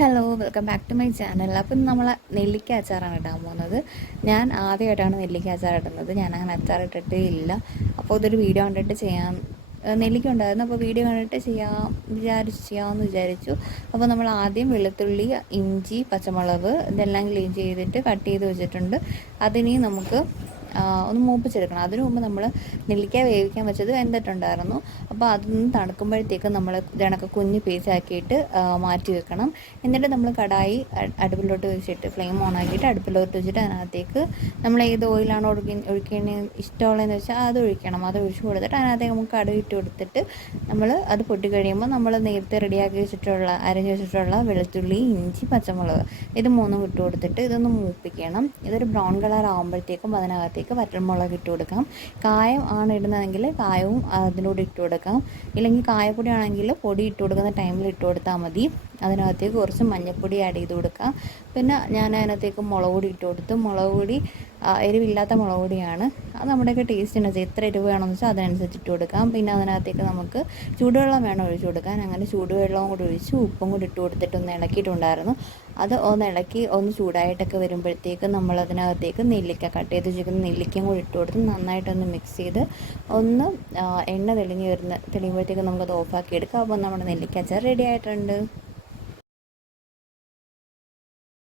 Hello, welcome back to my channel. അപ്പം നമ്മൾ നെല്ലിക്ക അച്ചാറാണ് ഇടാൻ പോകുന്നത്. ഞാൻ ആദ്യമായിട്ടാണ് നെല്ലിക്ക അച്ചാർ ഇടുന്നത്. ഞാൻ അങ്ങനെ അച്ചാർ ഇട്ടിട്ടേ ഇല്ല. അപ്പോൾ ഇതൊരു വീഡിയോ കണ്ടിട്ട് ചെയ്യാം. നെല്ലിക്ക ഉണ്ടായിരുന്നു, അപ്പോൾ വീഡിയോ കണ്ടിട്ട് ചെയ്യാമെന്ന് വിചാരിച്ചു. അപ്പോൾ നമ്മൾ ആദ്യം വെളുത്തുള്ളി, ഇഞ്ചി, പച്ചമുളക് ഇതെല്ലാം ക്ലീൻ ചെയ്തിട്ട് കട്ട് ചെയ്ത് വെച്ചിട്ടുണ്ട്. അതിനി നമുക്ക് ഒന്ന് മൂപ്പിച്ചെടുക്കണം. അതിനു മുമ്പ് നമ്മൾ നെല്ലിക്ക വേവിക്കാൻ വെച്ചത് വെന്തിട്ടുണ്ടായിരുന്നു. അപ്പോൾ അതൊന്ന് തണുക്കുമ്പോഴത്തേക്ക് നമ്മൾ ഇതണക്ക് കുഞ്ഞ് പീസാക്കിയിട്ട് മാറ്റി വെക്കണം. എന്നിട്ട് നമ്മൾ കടായി അടുപ്പിലോട്ട് വെച്ചിട്ട് ഫ്ലെയിം ഓൺ ആക്കിയിട്ട് അടുപ്പിലോട്ട് വെച്ചിട്ട് അതിനകത്തേക്ക് നമ്മൾ ഏത് ഓയിലാണോ ഒഴിക്കണ ഇഷ്ടമുള്ളതെന്ന് വെച്ചാൽ അത് ഒഴിക്കണം. അത് ഒഴിച്ച് കൊടുത്തിട്ട് അതിനകത്തേക്ക് നമുക്ക് കടുക് ഇട്ട് കൊടുത്തിട്ട് നമ്മൾ അത് പൊട്ടി കഴിയുമ്പോൾ നമ്മൾ നേരത്തെ റെഡിയാക്കി വെച്ചിട്ടുള്ള അരിഞ്ഞ് വെച്ചിട്ടുള്ള വെളുത്തുള്ളി, ഇഞ്ചി, പച്ചമുളക് ഇത് മൂന്നും ഇട്ട് കൊടുത്തിട്ട് ഇതൊന്ന് മൂപ്പിക്കണം. ഇതൊരു ബ്രൗൺ കളർ ആകുമ്പോഴത്തേക്കും അതിനകത്തേക്ക് വറ്റൽമുളക് ഇട്ട് കൊടുക്കാം. കായം ആണ് ഇടുന്നതെങ്കിൽ കായവും അതിനോട് ഇട്ട് കൊടുക്കാം. ഇല്ലെങ്കിൽ കായപ്പൊടി ആണെങ്കിൽ പൊടി ഇട്ട് കൊടുക്കുന്ന ടൈമിൽ ഇട്ട് കൊടുത്താൽ മതി. അതിനകത്തേക്ക് കുറച്ച് മഞ്ഞൾപ്പൊടി ആഡ് ചെയ്ത് കൊടുക്കാം. പിന്നെ ഞാൻ അതിനകത്തേക്ക് മുളക് പൊടി ഇട്ട് കൊടുത്തു. മുളക് പൊടി എരിവില്ലാത്ത മുളക് പൊടിയാണ്. അത് നമ്മുടെയൊക്കെ ടേസ്റ്റിനനുസരിച്ച് എത്ര എരിവ് വേണമെന്ന് വെച്ചാൽ അതിനനുസരിച്ച് ഇട്ട് കൊടുക്കാം. പിന്നെ അതിനകത്തേക്ക് നമുക്ക് ചൂടുവെള്ളം വേണം ഒഴിച്ച് കൊടുക്കാൻ. അങ്ങനെ ചൂടുവെള്ളവും കൂടി ഒഴിച്ച് ഉപ്പും കൂടി ഇട്ട് കൊടുത്തിട്ട് ഒന്ന് ഇളക്കിയിട്ടുണ്ടായിരുന്നു. അത് ഒന്ന് ഇളക്കി ഒന്ന് ചൂടായിട്ടൊക്കെ വരുമ്പോഴത്തേക്ക് നമ്മൾ അതിനകത്തേക്ക് നെല്ലിക്ക കട്ട് ചെയ്ത് വെച്ചിരിക്കുന്ന നെല്ലിക്കയും കൂടി ഇട്ട് കൊടുത്ത് നന്നായിട്ടൊന്ന് മിക്സ് ചെയ്ത് ഒന്ന് എണ്ണ തെളിയുമ്പോഴത്തേക്ക് നമുക്കത് ഓഫാക്കി എടുക്കാം. അപ്പോൾ നമ്മുടെ നെല്ലിക്ക അച്ചാർ റെഡി ആയിട്ടുണ്ട്.